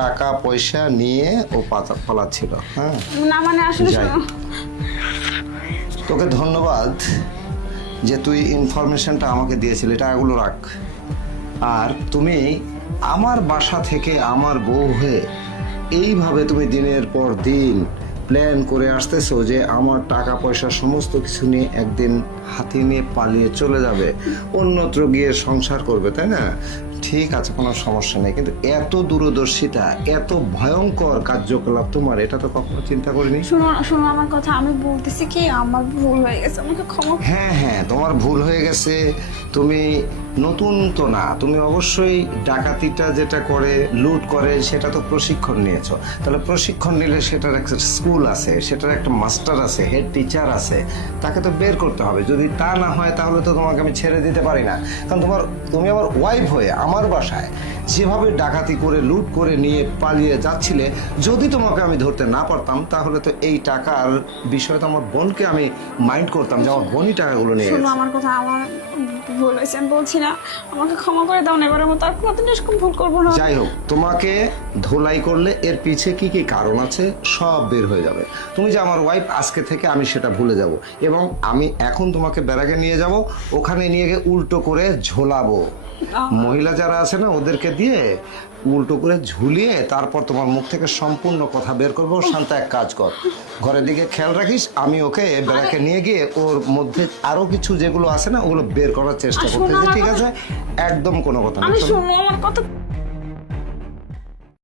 টাকা পয়সা নিয়ে ও পালাচ্ছিল। হ্যাঁ না মানে আসলে যাই। তোকে ধন্যবাদ যে তুই ইনফরমেশনটা আমাকে দিয়েছিলি, টাকাগুলো রাখ। আর তুমি আমার বাসা থেকে আমার বউ হয়ে এইভাবে তুমি দিনের পর দিন প্ল্যান করে আসতেছো যে আমার টাকা পয়সা সমস্ত কিছু নিয়ে একদিন হাতি নিয়ে পালিয়ে চলে যাবে, অন্যত্র গিয়ে সংসার করবে, তাই না? ঠিক আছে, কোনো সমস্যা নেই, কিন্তু এত দূরদর্শিতা, এত ভয়ঙ্কর কার্যকলাপ তোমার, এটা তো কখনো চিন্তা করিনি। শোনো শোনো আমার কথা, আমি বলতেছি কি আমার ভুল হয়ে গেছে, আমাকে ক্ষমা। হ্যাঁ হ্যাঁ, তোমার ভুল হয়ে গেছে। তুমি নতুন তো না, তুমি অবশ্যই ডাকাতিটা যেটা করে লুট করে সেটা তো প্রশিক্ষণ নিয়েছো। তাহলে প্রশিক্ষণ নিলে সেটার একটা স্কুল আছে, সেটার একটা মাস্টার আছে, হেড টিচার আছে, তাকে তো বের করতে হবে। যদি তা না হয় তাহলে তো তোমাকে আমি ছেড়ে দিতে পারি না, কারণ তুমি আমার ওয়াইফ হয়ে আমার বাসায় যেভাবে ডাকাতি করে লুট করে নিয়ে পালিয়ে যাচ্ছিলে, যদি তোমাকে আমি ধরতে না পারতাম তাহলে তো এই টাকার বিষয়ে তো আমার বোনকে আমি মাইন্ড করতাম যে আমার বোনই টাকাগুলো নিয়ে শোনো গেছে। আমার কথা, আমার ভুল হয়েছে, আমি বলছি না, আমাকে ক্ষমা করে দাও না, এবারের মতো আর কোনোদিন এরকম ভুল করবো না। যাই হোক, তোমাকে ধোলাই করলে এর পিছে কি কি কারণ আছে সব বের হয়ে যাবে। তুমি যে আমার ওয়াইফ, আজকে থেকে আমি সেটা ভুলে যাব, এবং আমি এখন তোমাকে ব্যারাকে নিয়ে যাব, ওখানে নিয়ে গিয়ে উল্টো করে ঝোলাবো। মহিলা যারা আছে না, ওদেরকে দিয়ে উল্টো করে ঝুলিয়ে তারপর তোমার মুখ থেকে সম্পূর্ণ কথা বের করবো। শান্ত, এক কাজ কর, ঘরের দিকে খেয়াল রাখিস, আমি ওকে ব্যারাকে নিয়ে গিয়ে ওর মধ্যে আরো কিছু যেগুলো আছে না ওগুলো বের করার চেষ্টা করতেছি, ঠিক আছে? একদম কোনো কথা আমি না। শোনো আমার কথা।